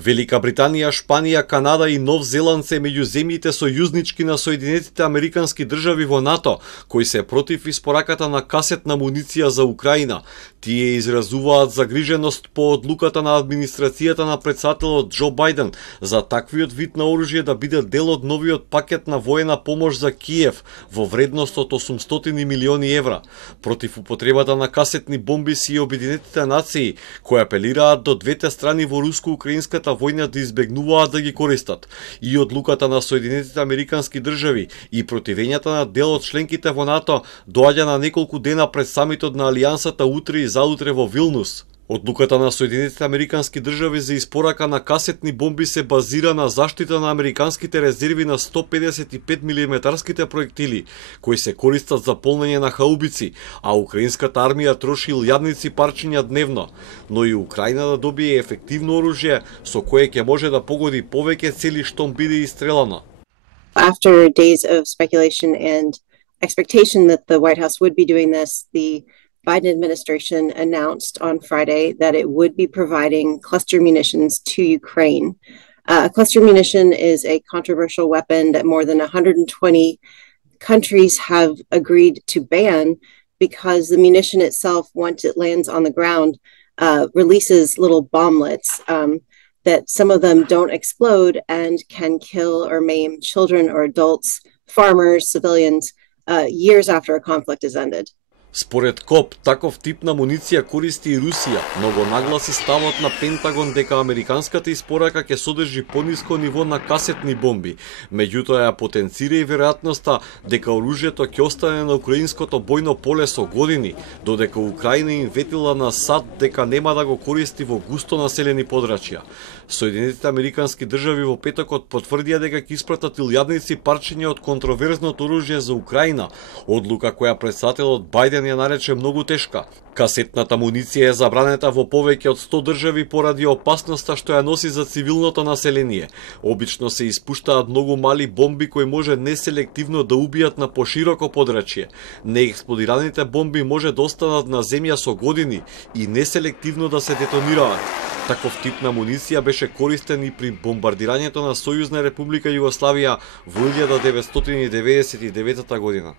Велика Британија, Шпанија, Канада и Нов Зеланд се меѓу земјите сојузнички на Соединетите Американски држави во НАТО, кои се против испораката на касетна муниција за Украина. Тие изразуваат загриженост по одлуката на администрацијата на претседателот Џо Бајден за таквиот вид на оружје да биде дел од новиот пакет на воена помош за Киев во вредност од 800 милиони евра. Против употребата на касетни бомби си и Обединетите нации, кои апелираат до двете страни во руско-украинската војна да избегнуваат да ги користат, и одлуката на Соединетите Американски држави и противењата на дел од членките во НАТО доаѓа на неколку дена пред самитот на Алијансата утре и заутре во Вилнус. Одлуката на Соединетите Американски држави за испорака на касетни бомби се базира на заштита на американските резерви на 155 милиметарските проектили, кои се користат за полнење на хаубици, а украинската армија троши илјадници парчиња дневно. Но и Украина да добие ефективно оружје со кое ќе може да погоди повеќе цели штом биде истрелано. After days of speculation and expectation that the White House would be doing this, the Biden administration announced on Friday that it would be providing cluster munitions to Ukraine. Cluster munition is a controversial weapon that more than 120 countries have agreed to ban because the munition itself, once it lands on the ground, releases little bomblets that some of them don't explode and can kill or maim children or adults, farmers, civilians, years after a conflict is ended. Според КОП, таков тип на муниција користи и Русија, но го нагласи ставот на Пентагон дека американската испорака ќе содржи пониско ниво на касетни бомби. Меѓутоа ја потенцира и веројатноста дека оружјето ќе остане на украинското бојно поле со години, додека Украина им ветила на САД дека нема да го користи во густо населени подрачја. Соединетите Американски држави во петокот потврдија дека ќе испратат илјадници парчиња од контроверзното оружје за Украина, одлука која претседателот Бајден ја нарече многу тешка. Касетната муниција е забранета во повеќе од 100 држави поради опасноста што ја носи за цивилното население. Обично се испуштаат многу мали бомби кои може неселективно да убијат на пошироко подрачје. Неексплодираните бомби може да останат на земја со години и неселективно да се детонираат. Таков тип на муниција беше користен и при бомбардирањето на Сојузна република Југославија во 1999 година.